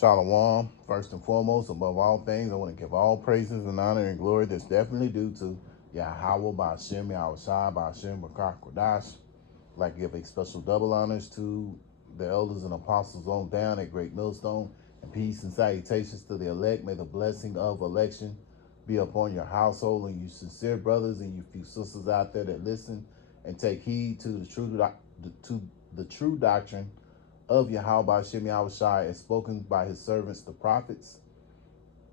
Shalom. First and foremost, above all things, I want to give all praises and honor and glory that's definitely due to Yahweh Ba'ashem, Yahushua Ba'ashem, B'Kakwadash. I'd like to give a special double honors to the elders and apostles on down at Great Millstone, and peace and salutations to the elect. May the blessing of election be upon your household and you sincere brothers and you few sisters out there that listen and take heed to the true doctrine of Yahweh Hashem Yahushai as spoken by his servants, the prophets.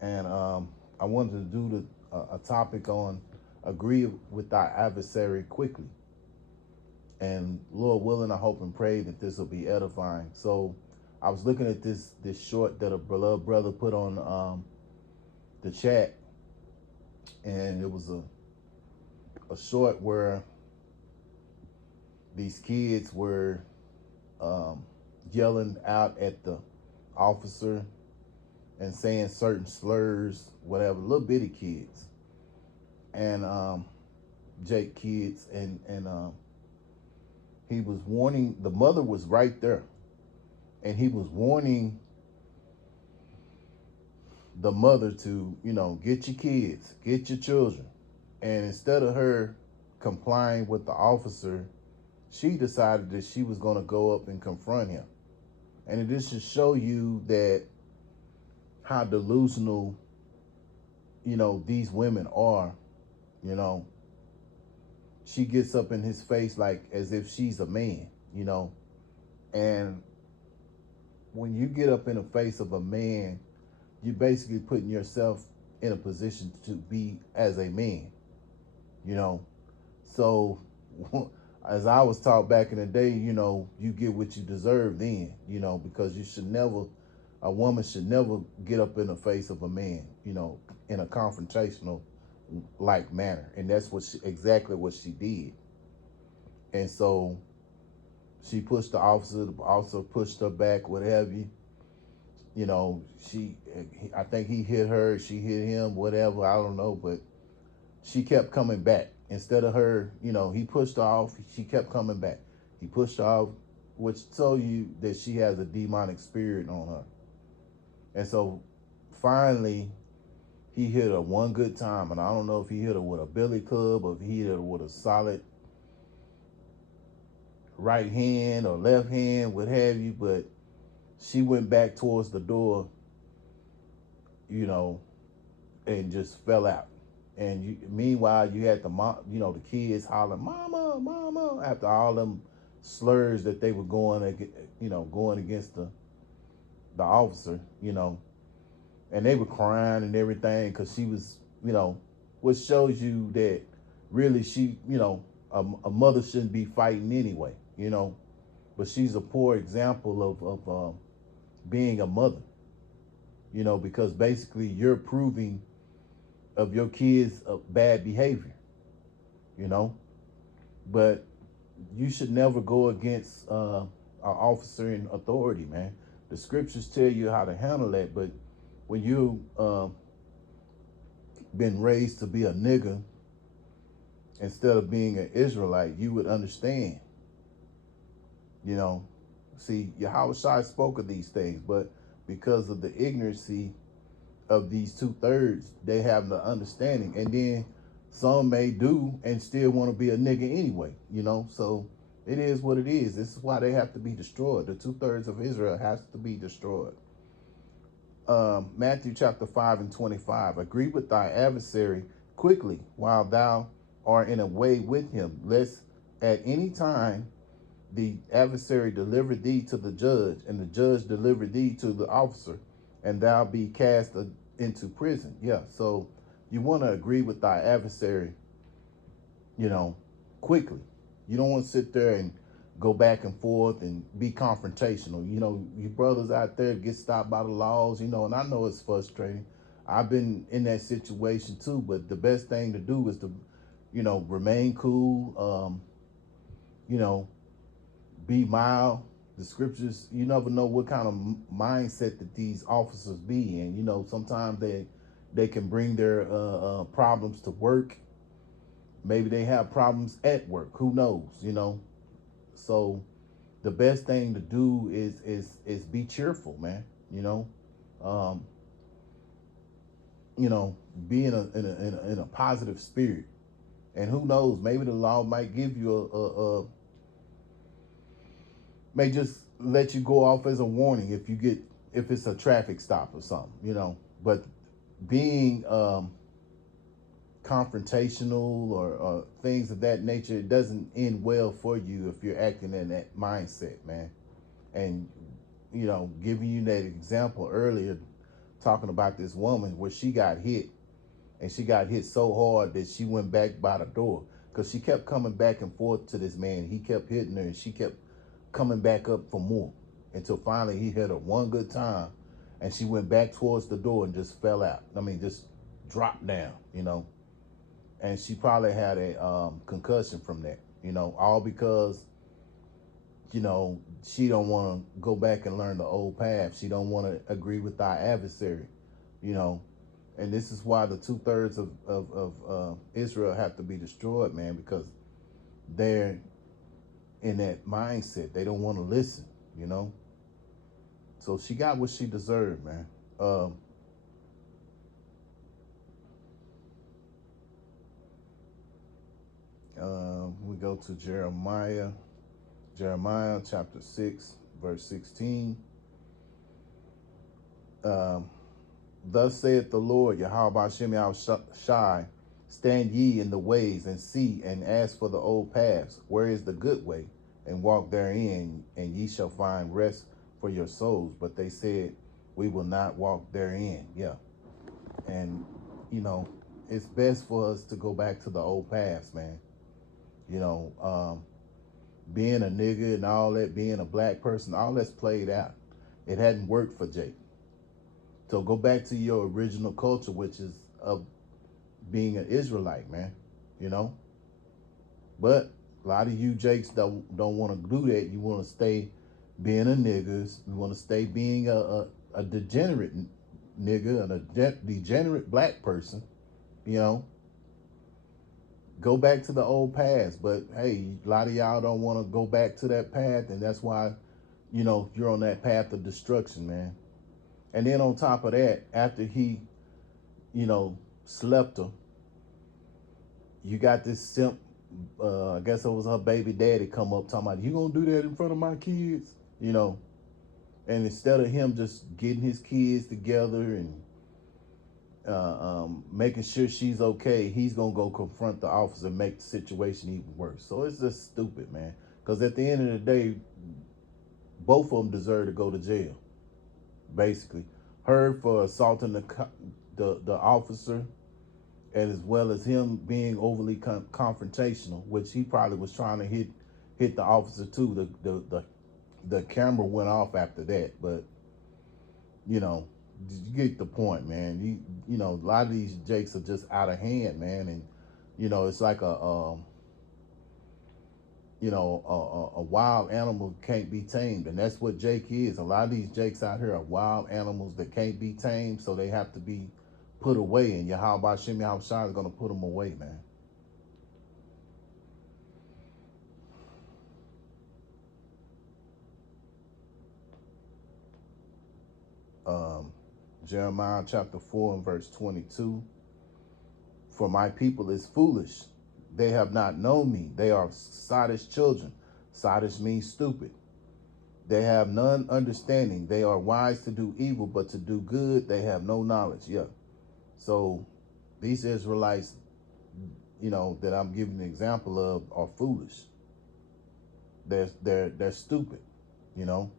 And I wanted to do a topic on agree with thy adversary quickly. And Lord willing, I hope and pray that this will be edifying. So I was looking at this short that a beloved brother put on the chat, and it was a short where these kids were yelling out at the officer and saying certain slurs, whatever, little bitty kids, and Jake kids, and he was warning, the mother was right there, and he was warning the mother to, get your kids, get your children. And instead of her complying with the officer, she decided that she was going to go up and confront him. And it just should show you that how delusional, these women are. She gets up in his face like as if she's a man, and when you get up in the face of a man, you're basically putting yourself in a position to be as a man, So as I was taught back in the day, you get what you deserve then, because a woman should never get up in the face of a man, in a confrontational like manner. And that's exactly what she did. And so she pushed the officer pushed her back, what have you. I think he hit her, she hit him, whatever, I don't know, but she kept coming back. Instead of her, he pushed her off, she kept coming back. He pushed her off, which told you that she has a demonic spirit on her. And so finally, he hit her one good time, and I don't know if he hit her with a billy club or if he hit her with a solid right hand or left hand, what have you, but she went back towards the door, and just fell out. And meanwhile, you had the kids hollering, "Mama, mama," after all them slurs that they were going against the officer, and they were crying and everything because she was, which shows you that really she, a mother shouldn't be fighting anyway, but she's a poor example of being a mother, because basically you're approving of your kids' bad behavior, but you should never go against an officer in authority, man. The scriptures tell you how to handle that, but when you been raised to be a nigger instead of being an Israelite, you would understand. See, Yahushua spoke of these things, but because of the ignorancy of these 2/3, they have the understanding. And then some may do and still want to be a nigga anyway, So it is what it is. This is why they have to be destroyed. The 2/3 of Israel has to be destroyed. Matthew chapter 5 and 25. Agree with thy adversary quickly while thou art in a way with him, lest at any time the adversary deliver thee to the judge, and the judge deliver thee to the officer, and thou be cast into prison. Yeah, so you want to agree with thy adversary, quickly. You don't want to sit there and go back and forth and be confrontational. You brothers out there get stopped by the laws, and I know it's frustrating. I've been in that situation too, but the best thing to do is to, remain cool, be mild. The scriptures, you never know what kind of mindset that these officers be in. Sometimes they can bring their problems to work. Maybe they have problems at work. Who knows, So the best thing to do is be cheerful, man. Um, you know, be in a positive spirit. And who knows, maybe the law might give you may just let you go off as a warning if it's a traffic stop or something, you know. But being confrontational or things of that nature, it doesn't end well for you if you're acting in that mindset, man. And, you know, giving you that example earlier, talking about this woman where she got hit, and she got hit so hard that she went back by the door because she kept coming back and forth to this man. He kept hitting her, and she kept coming back up for more until finally he hit her one good time, and she went back towards the door and just fell out. I mean, just dropped down, you know. And she probably had a concussion from that, you know, all because, you know, she don't want to go back and learn the old path. She don't want to agree with our adversary, you know. And this is why the 2/3 of Israel have to be destroyed, man, because they're in that mindset. They don't want to listen, you know. So she got what she deserved, man. We go to Jeremiah chapter 6, verse 16. Thus saith the Lord, Yahweh Hashem Shai, stand ye in the ways and see and ask for the old paths. Where is the good way? And walk therein, and ye shall find rest for your souls. But they said, we will not walk therein. Yeah. And, you know, it's best for us to go back to the old paths, man. You know, being a nigga and all that, being a black person, all that's played out. It hadn't worked for Jake. So go back to your original culture, which is of being an Israelite, man, you know. But a lot of you Jakes don't want to do that. You want to stay being a nigga. You want to stay being a degenerate nigga and a degenerate black person, you know. Go back to the old paths. But hey, a lot of y'all don't want to go back to that path, and that's why, you know, you're on that path of destruction, man. And then on top of that, after he, you know, slept her, you got this simp, I guess it was her baby daddy, come up talking about, you gonna do that in front of my kids? You know, and instead of him just getting his kids together and making sure she's okay, he's gonna go confront the officer and make the situation even worse. So it's just stupid, man. Because at the end of the day, both of them deserve to go to jail. Basically, her for assaulting the officer, and as well as him being overly confrontational, which he probably was trying to hit the officer too. The camera went off after that, but you know, you get the point, man. You know, a lot of these jakes are just out of hand, man, and you know, it's like a wild animal can't be tamed, and that's what Jake is. A lot of these Jakes out here are wild animals that can't be tamed, so they have to be put away, and Yahweh Shem Yahweh Shai is going to put them away, man. Jeremiah chapter 4 and verse 22. For my people is foolish. They have not known me. They are sottish children. Sottish means stupid. They have none understanding. They are wise to do evil, but to do good, they have no knowledge. Yeah. So these Israelites, you know, that I'm giving an example of are foolish. They're stupid, you know,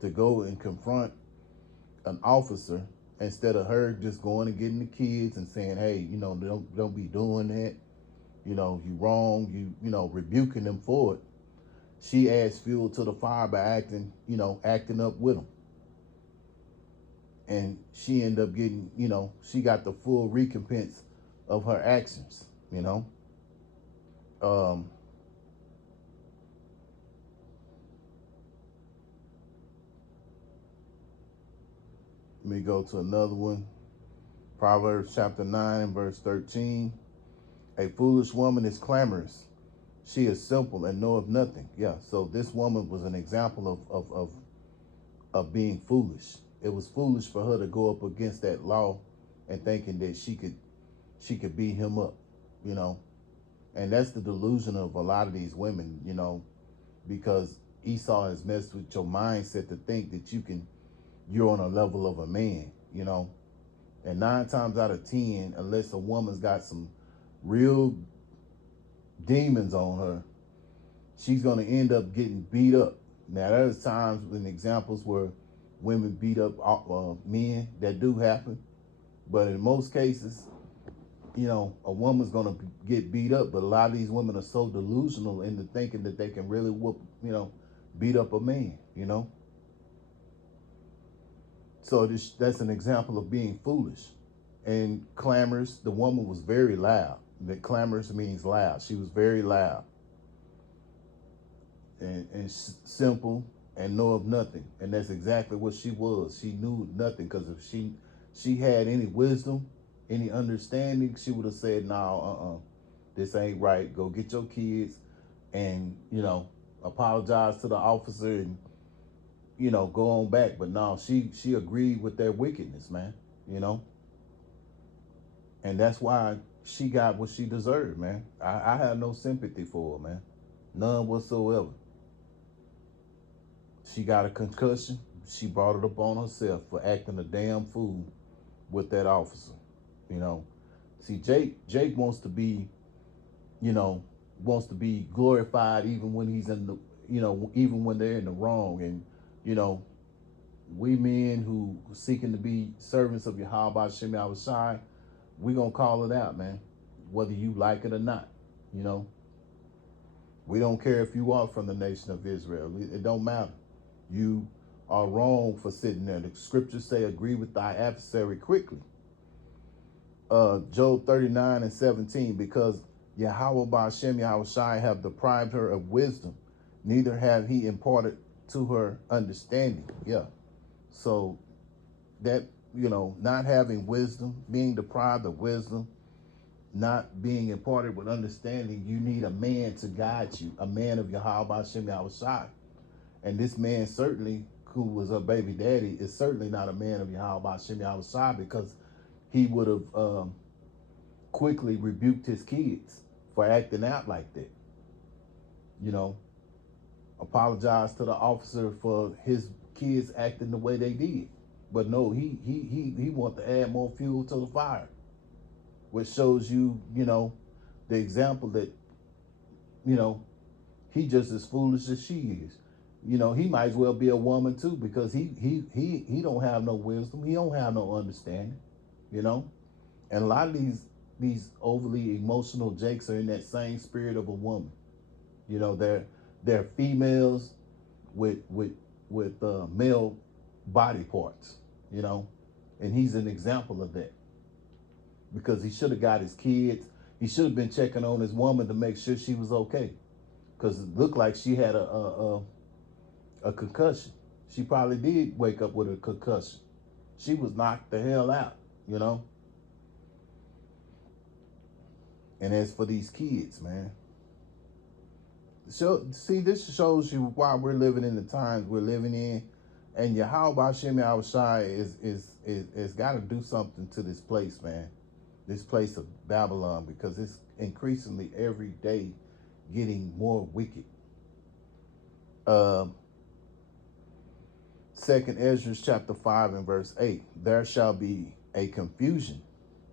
to go and confront an officer instead of her just going and getting the kids and saying, hey, you know, don't be doing that. You know, you wrong, you know, rebuking them for it. She adds fuel to the fire by acting up with them. And she ended up getting, you know, she got the full recompense of her actions, you know. Let me go to another one. Proverbs chapter 9 and verse 13. A foolish woman is clamorous. She is simple and knoweth nothing. Yeah, so this woman was an example of being foolish. it was foolish for her to go up against that law and thinking that she could beat him up, you know. And that's the delusion of a lot of these women, you know, because Esau has messed with your mindset to think that you're on a level of a man, you know. And 9 times out of 10, unless a woman's got some real demons on her, she's going to end up getting beat up. Now, there's times and examples where women beat up men. That do happen. But in most cases, you know, a woman's going to get beat up. But a lot of these women are so delusional into thinking that they can really beat up a man, you know. So that's an example of being foolish. And clamorous, the woman was very loud. The clamorous means loud. She was very loud. And simple and know of nothing. And that's exactly what she was. She knew nothing, because if she had any wisdom, any understanding, she would have said, no, this ain't right. Go get your kids and, you know, apologize to the officer and, you know, go on back. But no, she agreed with their wickedness, man, you know. And that's why she got what she deserved, man. I have no sympathy for her, man. None whatsoever. She got a concussion. She brought it upon herself for acting a damn fool with that officer. You know, see, Jake wants to be, you know, wants to be glorified even when he's in the, you know, even when they're in the wrong. And, you know, we men who seeking to be servants of Yahweh Shem Yahushai, we gonna call it out, man, whether you like it or not. You know, we don't care if you are from the nation of Israel. It don't matter. You are wrong for sitting there. The scriptures say, agree with thy adversary quickly. Job 39:17, because Yahweh Ba'ashem Yahushai have deprived her of wisdom, neither have he imparted to her understanding. Yeah. So that, you know, not having wisdom, being deprived of wisdom, not being imparted with understanding, you need a man to guide you, a man of Yahweh Ba'ashem Yahushai. And this man certainly, who was her baby daddy, is certainly not a man of Yahweh Ba'ashem Yahushai, because he would have quickly rebuked his kids for acting out like that. You know, apologized to the officer for his kids acting the way they did. But no, he wanted to add more fuel to the fire, which shows you, you know, the example that, you know, he just as foolish as she is. You know, he might as well be a woman too, because he don't have no wisdom. He don't have no understanding, you know. And a lot of these overly emotional jakes are in that same spirit of a woman. You know, they're females with male body parts, you know. And he's an example of that, because he should have got his kids. He should have been checking on his woman to make sure she was okay, because it looked like she had a concussion. She probably did wake up with a concussion. She was knocked the hell out, you know. And as for these kids, man, so see, this shows you why we're living in the times we're living in, and Yahweh Ba'ashem Yahushai is got to do something to this place, man. This place of Babylon, because it's increasingly every day getting more wicked. 2nd Ezra chapter 5 and verse 8, there shall be a confusion.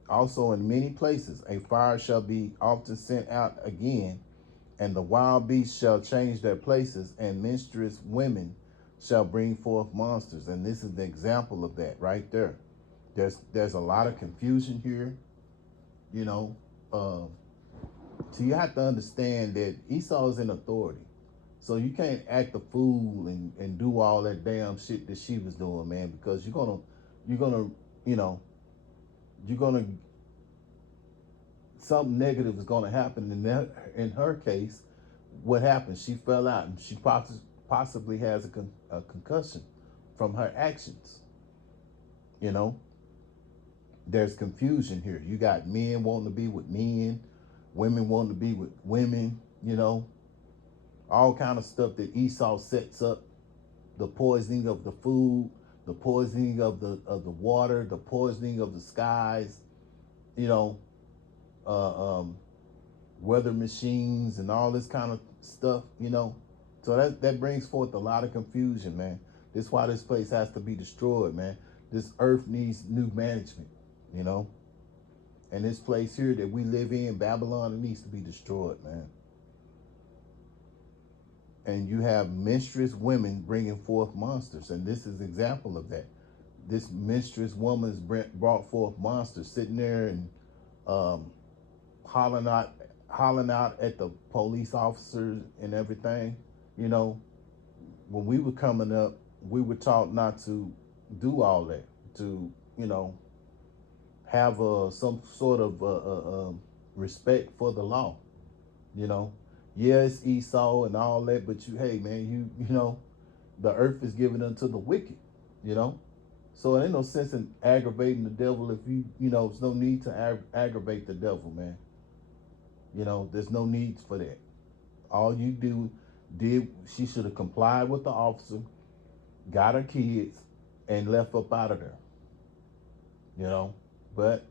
Also in many places, a fire shall be often sent out again, and the wild beasts shall change their places, and menstruous women shall bring forth monsters. And this is the example of that right there. There's a lot of confusion here, you know. So you have to understand that Esau is in authority. So you can't act a fool and do all that damn shit that she was doing, man, because you're gonna, you know, something negative is gonna happen in her case. What happened? She fell out, and she possibly has a concussion from her actions. You know, there's confusion here. You got men wanting to be with men, women wanting to be with women, you know, all kind of stuff that Esau sets up, the poisoning of the food, the poisoning of the water, the poisoning of the skies, you know, weather machines and all this kind of stuff, you know. So that brings forth a lot of confusion, man. This is why this place has to be destroyed, man. This earth needs new management, you know. And this place here that we live in, Babylon, it needs to be destroyed, man. And you have menstruous women bringing forth monsters, and this is an example of that. This menstruous woman's brought forth monsters, sitting there and hollering out at the police officers and everything. You know, when we were coming up, we were taught not to do all that, to, you know, have some sort of respect for the law. You know, yes, Esau and all that, but hey, man, you know, the earth is given unto the wicked. You know, so it ain't no sense in aggravating the devil if you know, there's no need to aggravate the devil, man. You know, there's no need for that. All you she should have complied with the officer, got her kids, and left up out of there. You know, but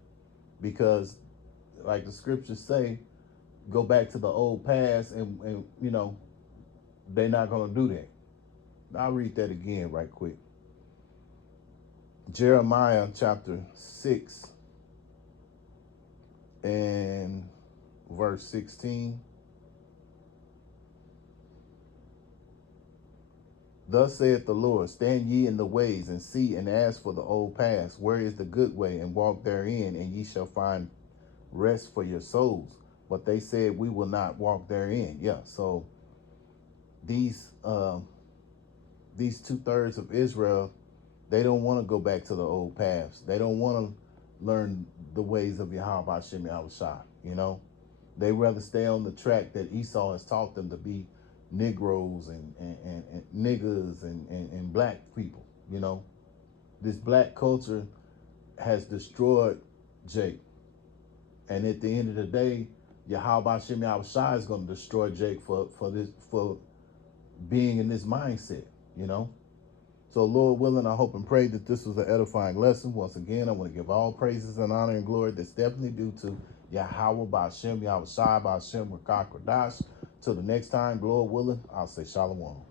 because, like the scriptures say, go back to the old past, and you know, they're not going to do that. I'll read that again right quick. Jeremiah chapter 6 and verse 16. Thus saith the Lord, stand ye in the ways, and see and ask for the old paths, where is the good way, and walk therein, and ye shall find rest for your souls. But they said, we will not walk therein. Yeah, so these 2/3 of Israel, they don't want to go back to the old paths. They don't want to learn the ways of Yahweh Hashem Yahushua, you know. They rather stay on the track that Esau has taught them to be Negroes and niggas and black people, you know. This black culture has destroyed Jake. And at the end of the day, Yahweh Hashem Yahushua is going to destroy Jake for being in this mindset, you know. So Lord willing, I hope and pray that this was an edifying lesson. Once again, I want to give all praises and honor and glory that's definitely due to Yahweh Ba'Shem, Yahushua Ba'Shem, Rakak Radash. Till the next time, Lord willing, I'll say Shalom.